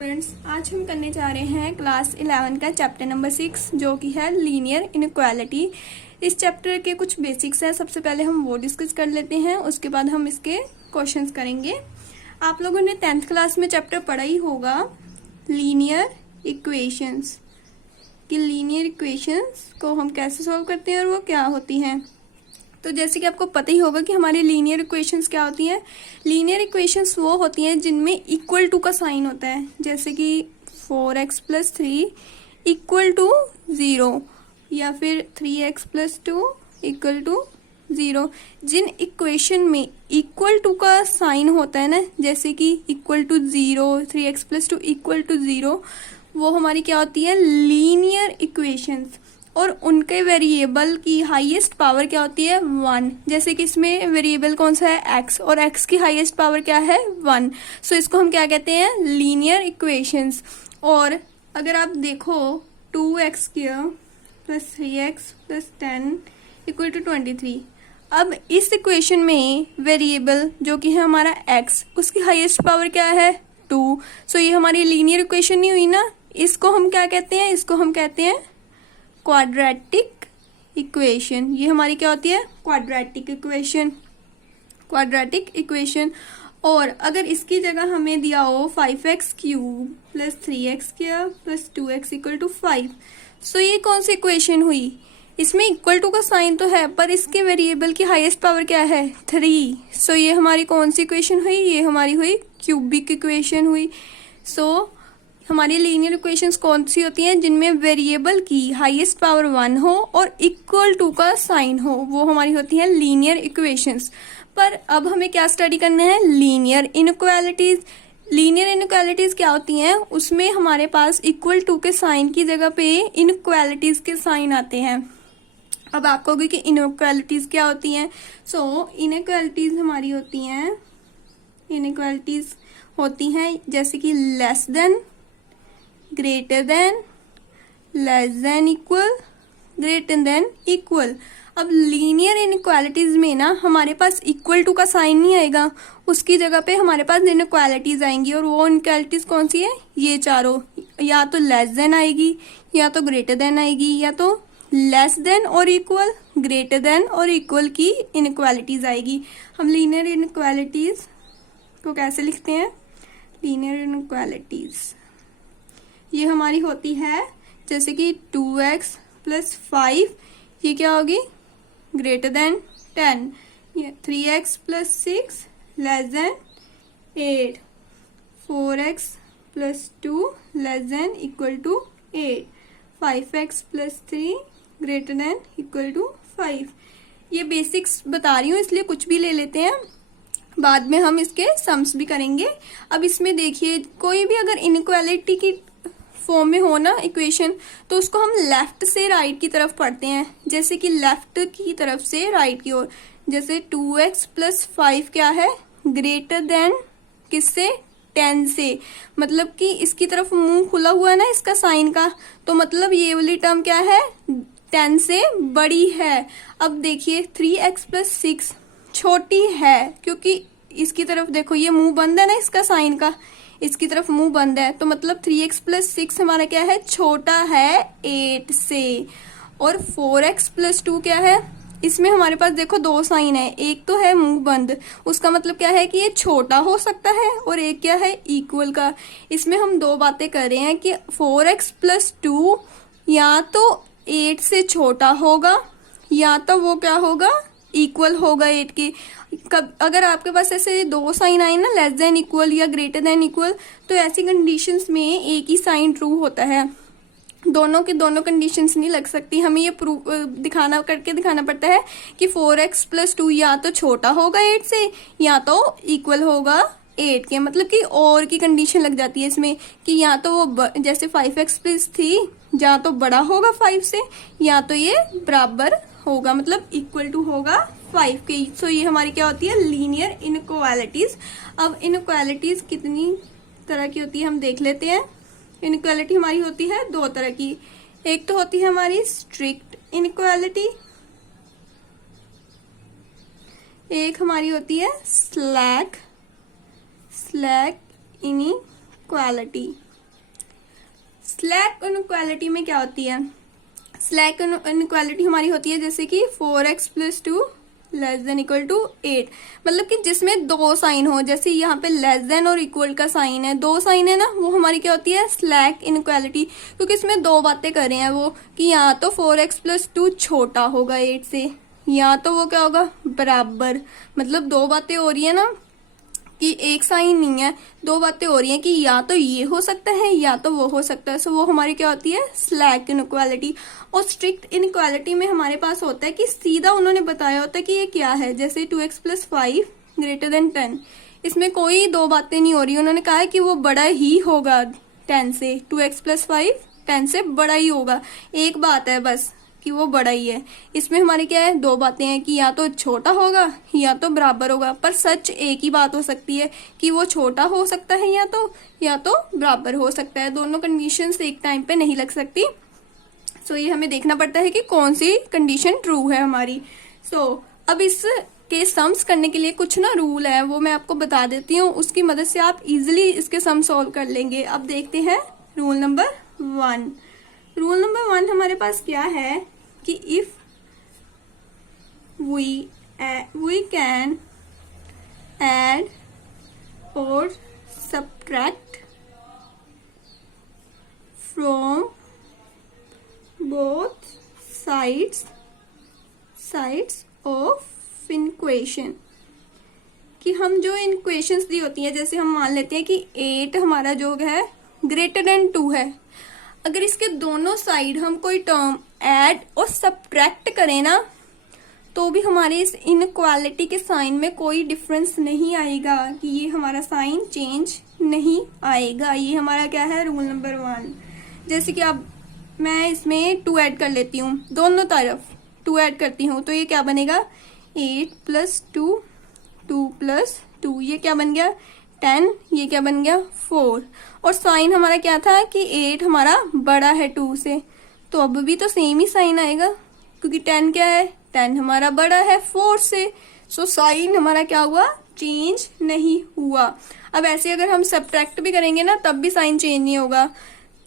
Friends, आज हम करने जा रहे हैं क्लास 11 का चैप्टर नंबर 6 जो कि है लीनियर इनइक्वालिटी। इस चैप्टर के कुछ बेसिक्स हैं, सबसे पहले हम वो डिस्कस कर लेते हैं, उसके बाद हम इसके क्वेश्चंस करेंगे। आप लोगों ने 10th क्लास में चैप्टर पढ़ा ही होगा लीनियर इक्वेशंस, कि लीनियर इक्वेशंस को हम कैसे सॉल्व करते हैं और वो क्या होती हैं। तो जैसे कि आपको पता ही होगा कि हमारी लीनियर इक्वेशंस क्या होती हैं। लीनियर इक्वेशंस वो होती हैं जिनमें इक्वल टू का साइन होता है, जैसे कि 4x + 3 = 0 या फिर 3x + 2 = 0। जिन इक्वेशन में इक्वल टू का साइन होता है ना, जैसे कि =0, 3x + 2 = 0, वो हमारी क्या होती है, लीनियर इक्वेशंस। और उनके वेरिएबल की हाईएस्ट पावर क्या होती है, 1। जैसे कि इसमें वेरिएबल कौन सा है, x, और x की हाईएस्ट पावर क्या है, 1। सो इसको हम क्या कहते हैं, लीनियर इक्वेशंस। और अगर आप देखो 2x² + 3x + 10 = 23। अब इस इक्वेशन में वेरिएबल जो कि है हमारा x, उसकी हाईएस्ट पावर क्या है, 2। सो ये हमारी लीनियर इक्वेशन नहीं हुई ना। इसको हम क्या कहते हैं, इसको हम कहते हैं क्वाड्रेटिक इक्वेशन। ये हमारी क्या होती है, क्वाड्रेटिक इक्वेशन, क्वाड्रेटिक इक्वेशन। और अगर इसकी जगह हमें दिया हो 5x³ + 3x² + 2x = 5, सो ये कौन सी इक्वेशन हुई, इसमें इक्वल टू का साइन तो है पर इसके वेरिएबल की हाईएस्ट पावर क्या है, 3। सो ये हमारी कौन सी इक्वेशन हुई, ये हमारी हुई क्यूबिक इक्वेशन हुई। सो हमारी लीनियर इक्वेशंस कौन सी होती हैं, जिनमें वेरिएबल की हाईएस्ट पावर 1 हो और इक्वल टू का साइन हो, वो हमारी होती हैं लीनियर इक्वेशंस। पर अब हमें क्या स्टडी करना है, लीनियर इनइक्वालिटीज। लीनियर इनइक्वालिटीज क्या होती हैं, उसमें हमारे पास इक्वल टू के साइन की जगह पे इनइक्वालिटीज के साइन आते हैं। अब आप कहोगे कि इनइक्वालिटीज क्या होती हैं। सो इनइक्वालिटीज हमारी होती हैं, इनइक्वालिटीज होती हैं जैसे कि less than, greater than, less than equal, greater than equal. अब लीनियर इनइक्वालिटीज में ना हमारे पास इक्वल टू का साइन नहीं आएगा, उसकी जगह पे हमारे पास इनइक्वालिटीज आएंगी। और वो इनइक्वालिटीज कौन सी है, ये चारों, या तो लेस देन आएगी, या तो ग्रेटर देन आएगी, या तो लेस देन और इक्वल, ग्रेटर देन और इक्वल की इनइक्वालिटीज आएगी। हम लीनियर इनइक्वालिटीज को कैसे लिखते हैं, लीनियर इनइक्वालिटीज ये हमारी होती है जैसे कि 2x + 5, ये क्या होगी, greater than 10, 3x + 6 <= 8, 4x + 2 <= 8, 5x + 3 <= 5। ये बेसिक्स बता रही हूँ इसलिए कुछ भी ले लेते हैं, बाद में हम इसके सम्स भी करेंगे। अब इसमें देखिए, कोई भी अगर इनइक्वालिटी की फॉर्म में हो ना इक्वेशन, तो उसको हम लेफ्ट से राइट की तरफ पढ़ते हैं। जैसे कि लेफ्ट की तरफ से राइट की ओर, जैसे 2x + 5 क्या है, ग्रेटर देन किससे, 10 से। मतलब कि इसकी तरफ मुंह खुला हुआ है ना इसका साइन का, तो मतलब ये वाली टर्म क्या है, 10 से बड़ी है। अब देखिए 3x + 6 छोटी है, क्योंकि इसकी तरफ देखो ये मुंह बंद है ना इसका साइन का, इसकी तरफ मुंह बंद है, तो मतलब 3x + 6 हमारा क्या है, छोटा है 8 से। और 4x + 2 क्या है, इसमें हमारे पास देखो दो साइन है, एक तो है मुंह बंद, उसका मतलब क्या है कि ये छोटा हो सकता है, और एक क्या है, इक्वल का। इसमें हम दो बातें कर रहे हैं कि 4x + 2 या तो 8 से छोटा होगा, या तो वो क्या होगा, इक्वल होगा 8 के। अगर आपके पास ऐसे दो साइन आए ना, लेस देन इक्वल या ग्रेटर देन इक्वल, तो ऐसी कंडीशंस में एक ही साइन ट्रू होता है, दोनों की दोनों कंडीशंस नहीं लग सकती। हमें ये प्रूफ दिखाना पड़ता है कि 4x + 2 या तो छोटा होगा 8 से, या तो इक्वल होगा 8 के। मतलब कि और की कंडीशन लग जाती है इसमें कि या तो वो जैसे 5x + 3 या तो बड़ा होगा 5 से, या तो ये बराबर होगा, मतलब इक्वल टू होगा 5 के। सो ये हमारी क्या होती है, लीनियर इनइक्वालिटीज। अब इनइक्वालिटीज कितनी तरह की होती है हम देख लेते हैं। इनइक्वालिटी हमारी होती है दो तरह की, एक तो होती है हमारी स्ट्रिक्ट इनइक्वालिटी, एक हमारी होती है स्लैक इनइक्वालिटी। स्लैक इनइक्वालिटी में क्या होती है? स्लैक इनइक्वालिटी हमारी होती है जैसे कि 4x + 2 <= 8, मतलब कि जिसमें दो साइन हो, जैसे यहाँ पे लेस देन और इक्वल का साइन है, दो साइन है ना, वो हमारी क्या होती है? Slack inequality. क्योंकि इसमें दो बातें कर रहे हैं वो, कि या तो 4x + 2 छोटा होगा 8 से, या तो वो क्या होगा? बराबर। मतलब दो बातें हो रही है ना, कि एक साइन नहीं है, दो बातें हो रही हैं कि या तो ये हो सकता है या तो वो हो सकता है। सो वो हमारी क्या होती है? Slack inequality. और स्ट्रिक्ट इनइक्वालिटी में हमारे पास होता है कि सीधा उन्होंने बताया होता है कि ये क्या है, जैसे 2x + 5 > 10। इसमें कोई दो बातें नहीं हो रही, उन्होंने कहा है कि वो बड़ा ही होगा 10 से, 2x + 5 10 से बड़ा ही होगा। एक बात है बस कि वो बड़ा ही है। इसमें हमारी क्या है? दो बातें हैं कि या तो छोटा होगा या तो बराबर होगा। पर सच एक ही बात हो सकती है कि वो छोटा हो सकता है या तो बराबर हो सकता है। दोनों कंडीशंस एक टाइम पे नहीं लग सकती। सो ये हमें देखना पड़ता है कि कौन सी कंडीशन ट्रू है हमारी। अब इस के सम्स करने के लिए कुछ ना रूल है, वो मैं आपको बता देती हूँ। उसकी मदद से आप इजिली इसके सम सॉल्व कर लेंगे। अब देखते हैं रूल नंबर 1। रूल नंबर 1 हमारे पास क्या है कि if we can add or subtract from both sides of equation, कि हम जो इक्वेशंस दी होती है, जैसे हम मान लेते हैं कि 8 हमारा जो है <2 है। अगर इसके दोनों साइड हम कोई टर्म ऐड और सब्ट्रैक्ट करें ना, तो भी हमारे इस इनइक्वालिटी के साइन में कोई डिफरेंस नहीं आएगा, कि ये हमारा साइन चेंज नहीं आएगा। ये हमारा क्या है? Rule number 1। जैसे कि अब मैं इसमें 2 ऐड कर लेती हूँ, दोनों तरफ 2 ऐड करती हूँ, तो ये क्या बनेगा? 8 + 2 2 + 2, ये क्या बन गया? 10। ये क्या बन गया? 4। और साइन हमारा क्या था कि 8 हमारा बड़ा है 2 से, तो अब भी तो सेम ही साइन आएगा, क्योंकि 10 क्या है? 10 हमारा बड़ा है 4 से। सो साइन हमारा क्या हुआ? चेंज नहीं हुआ। अब ऐसे अगर हम सब्ट्रैक्ट भी करेंगे ना, तब भी साइन चेंज नहीं होगा।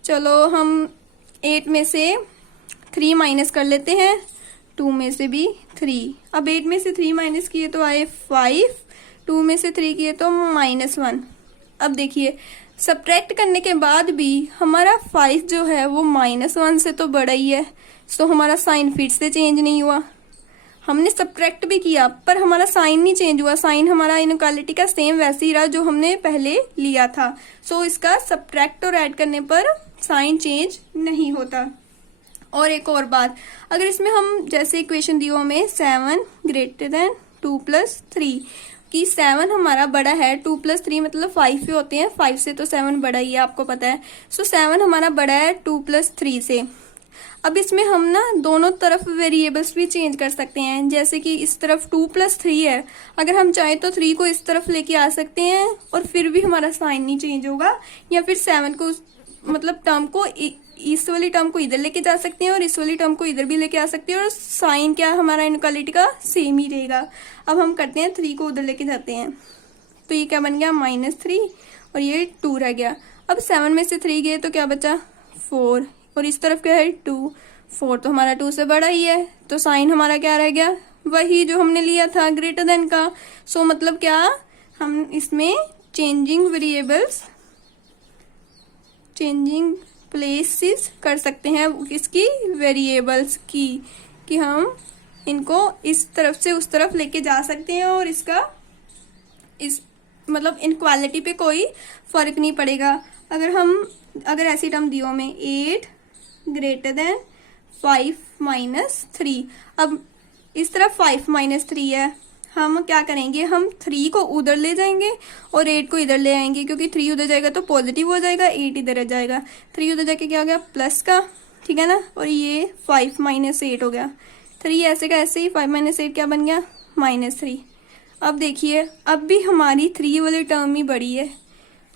चलो हम 8 में से 3 माइनस कर लेते हैं, 2 में से भी 3। अब 8 में से 3 माइनस किए तो आए 5, 2 में से 3 किए तो -1। अब देखिए सब्ट्रैक्ट करने के बाद भी हमारा 5 जो है वो -1 से तो बड़ा ही है। सो हमारा साइन फिर से चेंज नहीं हुआ। हमने सब्ट्रैक्ट भी किया पर हमारा साइन नहीं चेंज हुआ। साइन हमारा इनइक्वालिटी का सेम वैसे ही रहा जो हमने पहले लिया था। सो इसका सब्ट्रैक्ट और ऐड करने पर साइन चेंज नहीं होता। और एक और बात, अगर इसमें हम जैसे इक्वेशन दी हो हमें 7 > 2 + 3, कि 7 हमारा बड़ा है, 2 + 3 मतलब 5 ही होते हैं, 5 से तो 7 बड़ा ही है, आपको पता है। सो 7 हमारा बड़ा है 2 + 3 से। अब इसमें हम ना दोनों तरफ वेरिएबल्स भी चेंज कर सकते हैं। जैसे कि इस तरफ 2 + 3 है, अगर हम चाहें तो 3 को इस तरफ लेके आ सकते हैं और फिर भी हमारा साइन नहीं चेंज होगा। या फिर 7 को मतलब टर्म को इस वाली टर्म को इधर लेके जा सकते हैं और इस वाली टर्म को इधर भी लेके आ सकते हैं, और साइन क्या हमारा इनइक्वालिटी का सेम ही रहेगा। अब हम करते हैं 3 को उधर लेके जाते हैं, तो ये क्या बन गया? -3 और ये 2 रह गया। अब 7 में से 3 गए तो क्या बचा? 4, और इस तरफ क्या है? 2। 4 तो हमारा 2 से बड़ा ही है, तो साइन हमारा क्या रह गया? वही जो हमने लिया था, > का। सो मतलब क्या, हम इसमें चेंजिंग प्लेसेस कर सकते हैं इसकी वेरिएबल्स की, कि हम इनको इस तरफ से उस तरफ लेके जा सकते हैं और इसका मतलब इनइक्वालिटी पे कोई फर्क नहीं पड़ेगा। अगर ऐसी टर्म दी हो हमें 8 > 5 - 3, अब इस तरफ 5 - 3 है, हम क्या करेंगे? हम 3 को उधर ले जाएंगे और 8 को इधर ले आएंगे, क्योंकि 3 उधर जाएगा तो पॉजिटिव हो जाएगा, 8 इधर आ जाएगा। 3 उधर जाके क्या हो गया? प्लस का, ठीक है ना। और ये 5 - 8 हो गया। 3 ऐसे का ऐसे ही, 5 - 8 क्या बन गया? -3। अब देखिए अब भी हमारी 3 वाली टर्म ही बड़ी है,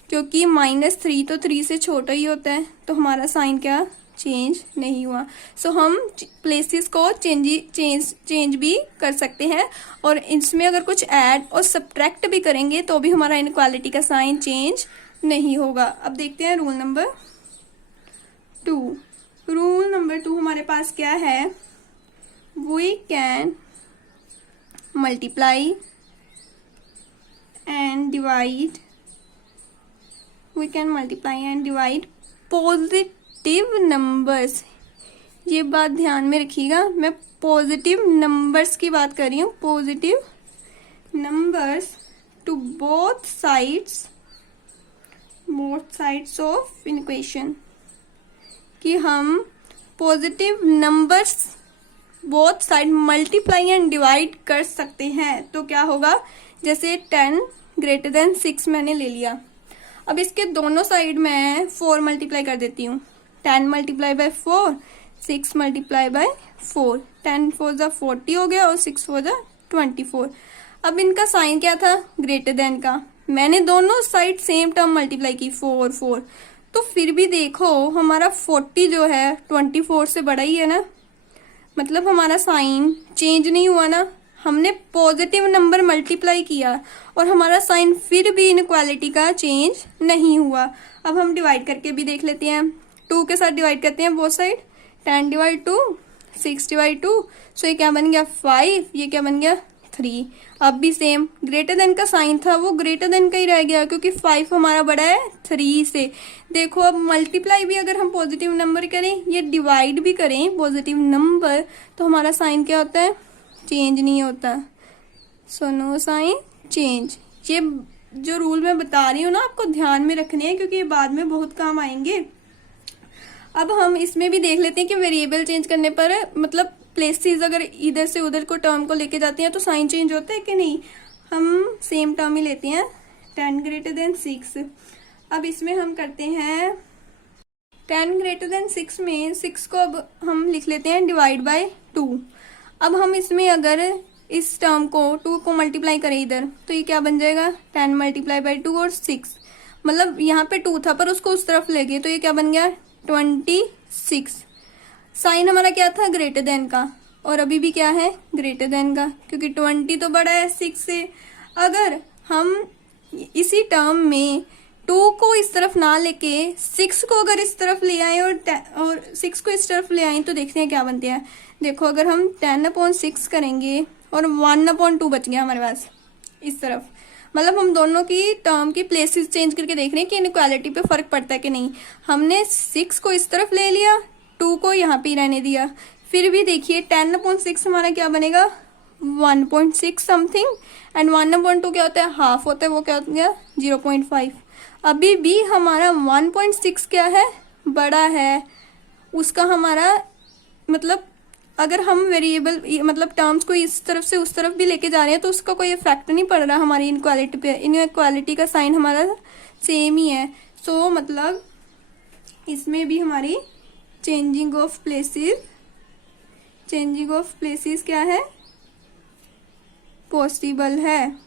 क्योंकि -3 तो 3 से छोटा ही होता है, तो हमारा साइन क्या? चेंज नहीं हुआ। सो हम प्लेसेस को चेंज भी कर सकते हैं, और इसमें अगर कुछ ऐड और सब्ट्रैक्ट भी करेंगे तो भी हमारा इनइक्वालिटी का साइन चेंज नहीं होगा। अब देखते हैं रूल नंबर 2। रूल नंबर 2 हमारे पास क्या है, we can multiply and divide, we can multiply and divide positive numbers. ये बात ध्यान में रखिएगा, मैं पॉजिटिव नंबर्स की बात कर रही हूँ, positive numbers to both sides of in equation, कि हम positive numbers both side multiply and divide कर सकते हैं। तो क्या होगा, जैसे 10 ग्रेटर देन 6 मैंने ले लिया, अब इसके दोनों साइड में 4 मल्टीप्लाई कर देती हूँ। 10 मल्टीप्लाई बाय 4, 6 मल्टीप्लाई बाय 4, 10 4 जा 40 हो गया और 6 4 जा 24। अब इनका साइन क्या था, ग्रेटर देन का। मैंने दोनों साइड सेम टर्म मल्टीप्लाई की 4 4, तो फिर भी देखो हमारा 40 जो है 24 से बड़ा ही है ना, मतलब हमारा साइन चेंज नहीं हुआ ना। हमने पॉजिटिव नंबर मल्टीप्लाई किया और हमारा साइन फिर भी इनइक्वालिटी का चेंज नहीं हुआ। अब हम डिवाइड करके भी देख लेते हैं, 2 के साथ डिवाइड करते हैं बोथ साइड, 10 डिवाइड 2, 6 डिवाइड 2, सो ये क्या बन गया 5, ये क्या बन गया 3। अब भी सेम, ग्रेटर देन का साइन था वो ग्रेटर देन का ही रह गया, क्योंकि 5 हमारा बड़ा है 3 से। देखो अब मल्टीप्लाई भी अगर हम पॉजिटिव नंबर करें, ये डिवाइड भी करें पॉजिटिव नंबर, तो हमारा साइन क्या होता है, चेंज नहीं होता। So no sign change. ये जो रूल मैं बता रही हूँ ना, आपको ध्यान में रखने हैं, क्योंकि ये बाद में बहुत काम आएंगे। अब हम इसमें भी देख लेते हैं कि वेरिएबल चेंज करने पर, मतलब प्लेसेस अगर इधर से उधर को टर्म को लेके जाते हैं तो साइन चेंज होता है कि नहीं। हम सेम टर्म ही लेते हैं, 10 ग्रेटर देन 6। अब इसमें हम करते हैं 10 ग्रेटर देन 6 में 6 को अब हम लिख लेते हैं डिवाइड बाय 2। अब हम इसमें अगर इस टर्म को 2 को मल्टीप्लाई करें इधर, तो ये क्या बन जाएगा, 10 मल्टीप्लाई बाय 2 और 6, मतलब यहाँ पे 2 था पर उसको उस तरफ ले गए, तो ये क्या बन गया 26। साइन हमारा क्या था, ग्रेटर देन का, और अभी भी क्या है, ग्रेटर देन का, क्योंकि 20 तो बड़ा है 6 से। अगर हम इसी टर्म में 2 को इस तरफ ना लेके 6 को अगर इस तरफ ले आए और 6 को इस तरफ ले आए, तो देखते हैं क्या बनते हैं। देखो अगर हम 10/6 करेंगे और 1/2 बच गया हमारे पास इस तरफ, मतलब हम दोनों की टर्म की प्लेसेस चेंज करके देख रहे हैं कि इनइक्वालिटी पे फर्क पड़ता है कि नहीं। हमने 6 को इस तरफ ले लिया, 2 को यहाँ पे रहने दिया, फिर भी देखिए 10/6 हमारा क्या बनेगा 1.6 समथिंग, एंड 1/2 क्या होता है, हाफ होता है, वो क्या हो गया 0.5। अभी भी हमारा 1.6 क्या है, बड़ा है उसका हमारा, मतलब अगर हम वेरिएबल मतलब टर्म्स को इस तरफ से उस तरफ भी लेके जा रहे हैं तो उसका कोई इफेक्ट नहीं पड़ रहा हमारी इनक्वालिटी पे। इनक्वालिटी का साइन हमारा सेम ही है। सो मतलब इसमें भी हमारी चेंजिंग ऑफ प्लेसेस क्या है, पॉसिबल है।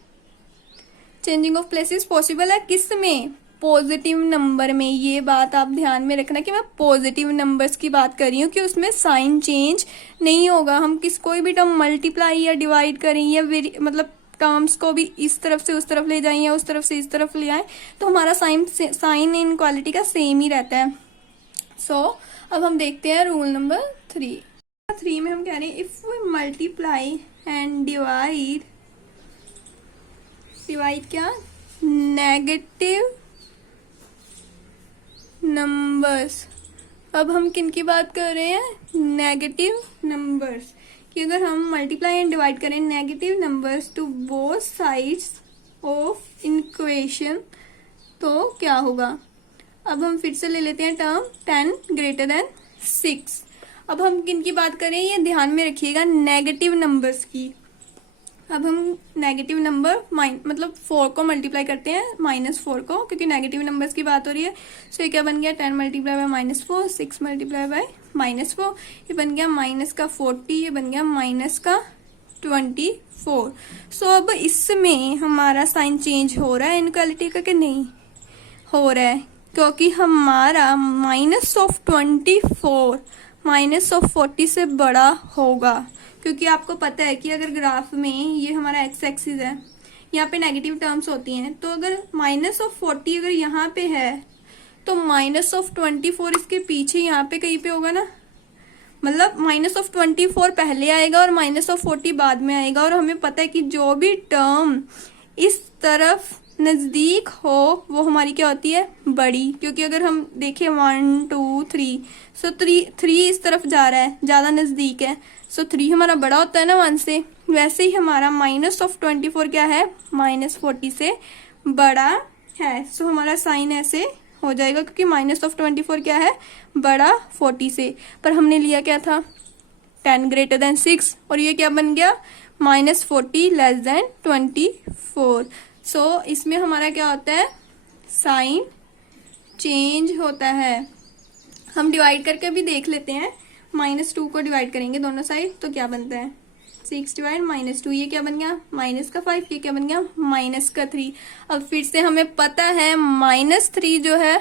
चेंजिंग ऑफ प्लेसेस पॉसिबल है किस में, पॉजिटिव नंबर में। ये बात आप ध्यान में रखना कि मैं पॉजिटिव नंबर्स की बात कर रही हूँ कि उसमें साइन चेंज नहीं होगा। हम कोई भी टर्म मल्टीप्लाई या डिवाइड करें या मतलब टर्म्स को भी इस तरफ से उस तरफ ले जाएं या उस तरफ से इस तरफ ले आए, तो हमारा साइन इन क्वालिटी का सेम ही रहता है। सो अब हम देखते हैं रूल नंबर 3 में हम कह रहे हैं if we multiply and divide क्या, नेगेटिव नंबर्स। अब हम किन की बात कर रहे हैं, नेगेटिव नंबर्स, कि अगर हम मल्टीप्लाई एंड डिवाइड करें negative numbers to both sides of equation, तो क्या होगा। अब हम फिर से ले लेते हैं टर्म 10 ग्रेटर देन 6। अब हम किन की बात करें, ये ध्यान में रखिएगा, नेगेटिव नंबर्स की। अब हम नेगेटिव नंबर मतलब 4 को मल्टीप्लाई करते हैं -4 को, क्योंकि नेगेटिव नंबर्स की बात हो रही है। सो ये क्या बन गया 10 मल्टीप्लाई बाय -4, 6 मल्टीप्लाई बाय -4, ये बन गया -40, ये बन गया -24। सो अब इसमें हमारा साइन चेंज हो रहा है इनक्वालिटी का कि नहीं हो रहा है, क्योंकि हमारा -24 -40 से बड़ा होगा। क्योंकि आपको पता है कि अगर ग्राफ में ये हमारा एक्स एक्सिस है, यहाँ पे नेगेटिव टर्म्स होती हैं, तो अगर -40 अगर यहाँ पे है तो -24 इसके पीछे यहाँ पे कहीं पे होगा ना, मतलब -24 पहले आएगा और -40 बाद में आएगा। और हमें पता है कि जो भी टर्म इस तरफ नजदीक हो वो हमारी क्या होती है, बड़ी। क्योंकि अगर हम देखें 1 2 3, सो 3 इस तरफ जा रहा है, ज्यादा नजदीक है, सो 3 हमारा बड़ा होता है ना 1 से। वैसे ही हमारा -24 क्या है, -40 से बड़ा है। सो हमारा साइन ऐसे हो जाएगा क्योंकि -24 क्या है, बड़ा 40 से। पर हमने लिया क्या था, 10 > 6, और ये क्या बन गया, -40 < 24। सो इसमें हमारा क्या होता है, साइन चेंज होता है। हम डिवाइड करके भी देख लेते हैं। -2 को डिवाइड करेंगे दोनों साइड तो क्या बनता है, 6 / -2, ये क्या बन गया, -5, ये क्या बन गया, -3। अब फिर से हमें पता है -3 जो है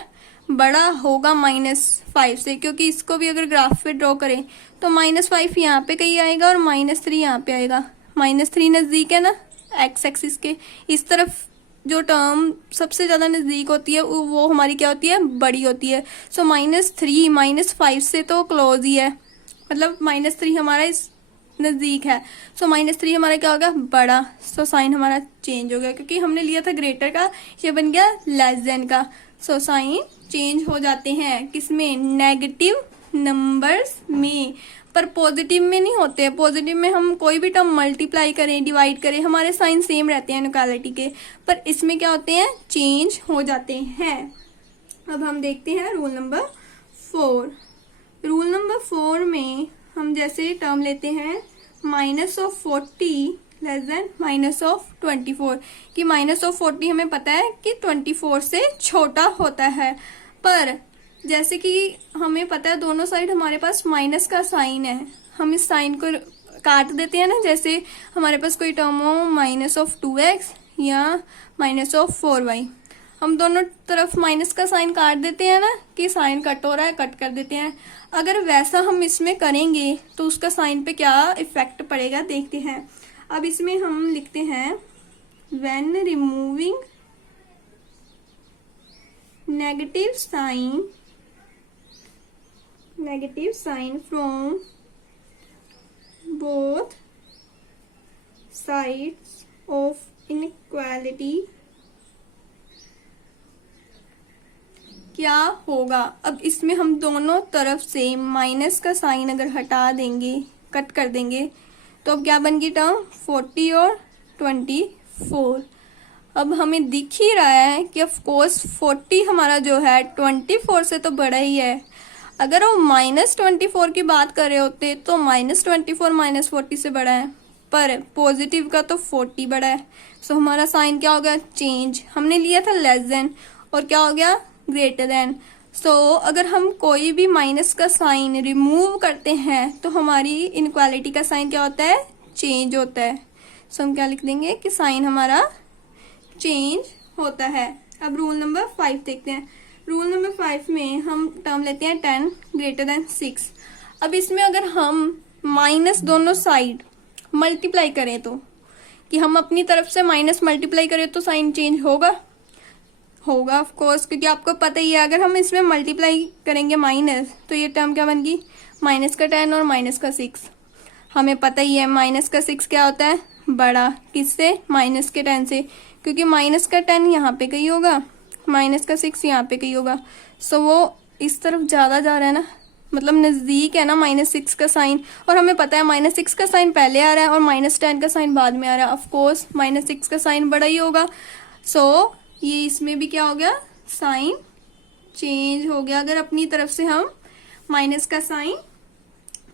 बड़ा होगा -5 से, क्योंकि इसको भी अगर ग्राफ पे ड्रॉ करें तो -5 यहाँ पे कहीं आएगा और -3 यहाँ पे आएगा। -3 नजदीक है ना एक्स एक्सिस के, इस तरफ जो टर्म सबसे ज्यादा नजदीक होती है वो हमारी क्या होती है, बड़ी होती है। सो -3 -5 से तो क्लोज ही है, मतलब -3 हमारा इस नजदीक है। सो -3 हमारा क्या होगा, बड़ा। सो साइन हमारा चेंज हो गया, क्योंकि हमने लिया था ग्रेटर का, ये बन गया लेस देन का। सो साइन चेंज हो जाते हैं किसमें, नेगेटिव नंबर्स में, पर पॉजिटिव में नहीं होते। पॉजिटिव में हम कोई भी टर्म मल्टीप्लाई करें, डिवाइड करें, हमारे साइन सेम रहते हैं इनइक्वालिटी के, पर इसमें क्या होते हैं, चेंज हो जाते हैं। अब हम देखते हैं रूल नंबर 4। रूल नंबर 4 में हम जैसे टर्म लेते हैं -40 -24, कि -40 हमें पता है कि 24 से छोटा होता है। पर जैसे कि हमें पता है दोनों साइड हमारे पास माइनस का साइन है, हम इस साइन को काट देते हैं ना। जैसे हमारे पास कोई टर्म हो -2x या -4y, हम दोनों तरफ माइनस का साइन काट देते हैं ना, कि साइन कट हो रहा है, कट कर देते हैं। अगर वैसा हम इसमें करेंगे तो उसका साइन पे क्या इफेक्ट पड़ेगा, देखते हैं। अब इसमें हम लिखते हैं when removing negative sign from both sides of inequality क्या होगा। अब इसमें हम दोनों तरफ से माइनस का साइन अगर हटा देंगे, कट कर देंगे, तो अब क्या बन गई टर्म 40 और 24। अब हमें दिख ही रहा है कि ऑफ कोर्स 40 हमारा जो है 24 से तो बड़ा ही है। अगर वो -24 की बात कर रहे होते तो -24 -40 से बड़ा है, पर पॉजिटिव का तो 40 बड़ा है। सो हमारा साइन क्या हो गया, चेंज। हमने लिया था लेस देन और क्या हो गया, ग्रेटर देन। सो अगर हम कोई भी माइनस का साइन रिमूव करते हैं तो हमारी इनइक्वालिटी का साइन क्या होता है, चेंज होता है। सो हम क्या लिख देंगे कि साइन हमारा चेंज होता है। अब रूल नंबर 5 देखते हैं। रूल नंबर 5 में हम टर्म लेते हैं 10 > 6। अब इसमें अगर हम माइनस दोनों साइड मल्टीप्लाई करें तो, कि हम अपनी तरफ से माइनस मल्टीप्लाई करें तो साइन चेंज होगा ऑफ कोर्स, क्योंकि आपको पता ही है अगर हम इसमें मल्टीप्लाई करेंगे माइनस तो ये टर्म क्या बन गई, -10 और -6। हमें पता ही है -6 क्या होता है, बड़ा। किससे, -10 से, क्योंकि -10 यहाँ पे कहीं होगा, -6 यहाँ पे कहीं होगा। सो वो इस तरफ ज्यादा जा रहा है ना, मतलब नजदीक है ना -6 का साइन, और हमें पता है -6 का साइन पहले आ रहा है और -10 का साइन बाद में आ रहा है। ऑफ कोर्स -6 का साइन बड़ा ही होगा। सो ये इसमें भी क्या हो गया, साइन चेंज हो गया अगर अपनी तरफ से हम माइनस का साइन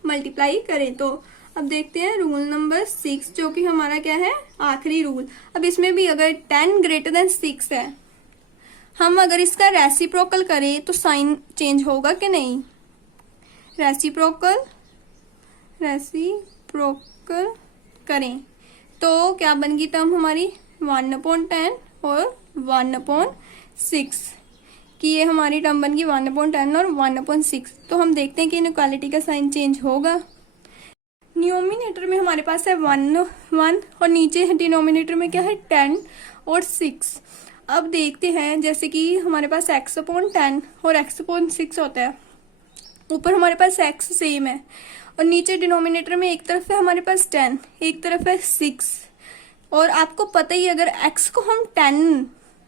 मल्टीप्लाई करें तो। अब देखते हैं रूल नंबर 6 जो कि हमारा क्या है, आखिरी रूल। अब इसमें भी अगर 10 > 6 है, हम अगर इसका रेसिप्रोकल करें तो साइन चेंज होगा कि नहीं। रेसिप्रोकल करें तो क्या बन गई टर्म हमारी 1/10 और 1/6 कि ये हमारी टर्म बन गई 1/10 और 1/6। तो हम देखते हैं कि इनइक्वालिटी का साइन चेंज होगा। न्यूमिनेटर में हमारे पास है 1 1 और नीचे डिनोमिनेटर में क्या है 10 और 6। अब देखते हैं, जैसे कि हमारे पास x/10 और x/6 होता है। ऊपर हमारे पास x सेम है और नीचे डिनोमिनेटर में एक तरफ है हमारे पास 10, एक तरफ है 6। और आपको पता ही, अगर x को हम 10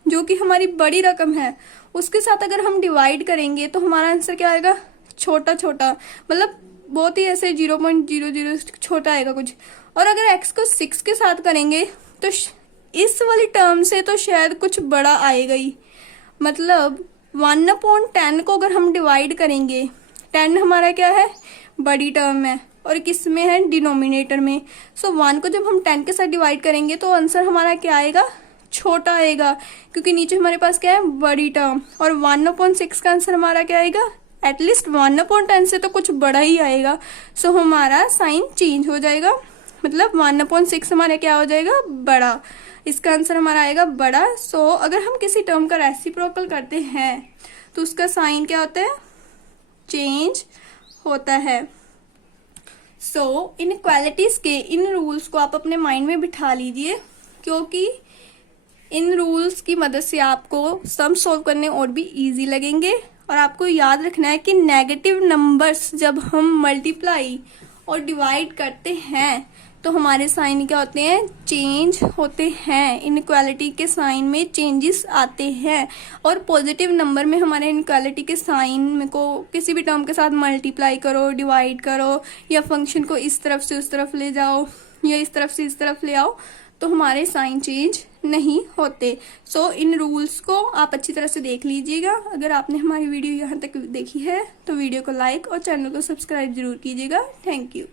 जो कि हमारी बड़ी रकम है उसके साथ अगर हम डिवाइड करेंगे तो हमारा आंसर क्या आएगा? छोटा छोटा, मतलब बहुत ही ऐसे 0.00 छोटा आएगा कुछ। और अगर x को 6 के साथ करेंगे तो इस वाली टर्म से तो शायद कुछ बड़ा आएगा ही। मतलब 1/10 को अगर हम डिवाइड करेंगे, 10 हमारा क्या है? बड़ी टर्म है और किस में है? डिनोमिनेटर में। सो 1 को जब हम 10 के साथ डिवाइड करेंगे तो आंसर हमारा क्या आएगा? छोटा आएगा, क्योंकि नीचे हमारे पास क्या है? बड़ी टर्म। और 1/6 का आंसर हमारा क्या आएगा? एटलीस्ट 1/10 से तो कुछ बड़ा ही आएगा। सो हमारा साइन चेंज हो जाएगा, मतलब 1/6 हमारा क्या हो जाएगा? बड़ा। इसका आंसर हमारा आएगा बड़ा। सो अगर हम किसी टर्म का रेसिप्रोकल करते हैं तो उसका साइन क्या होता है? चेंज होता है। सो इनइक्वालिटीज के इन रूल्स को आप अपने माइंड में बिठा लीजिए, क्योंकि इन रूल्स की मदद से आपको सम सोल्व करने और भी इजी लगेंगे। और आपको याद रखना है कि नेगेटिव नंबर्स जब हम मल्टीप्लाई और डिवाइड करते हैं तो हमारे साइन क्या होते हैं? चेंज होते हैं। इनइक्वालिटी के साइन में चेंजेस आते हैं। और पॉजिटिव नंबर में हमारे इनइक्वालिटी के साइन को किसी भी टर्म के साथ मल्टीप्लाई करो, डिवाइड करो, या फंक्शन को इस तरफ से उस तरफ ले जाओ या इस तरफ से इस तरफ ले आओ, तो हमारे साइन चेंज नहीं होते। सो इन रूल्स को आप अच्छी तरह से देख लीजिएगा। अगर आपने हमारी वीडियो यहाँ तक देखी है तो वीडियो को लाइक और चैनल को सब्सक्राइब जरूर कीजिएगा। Thank you.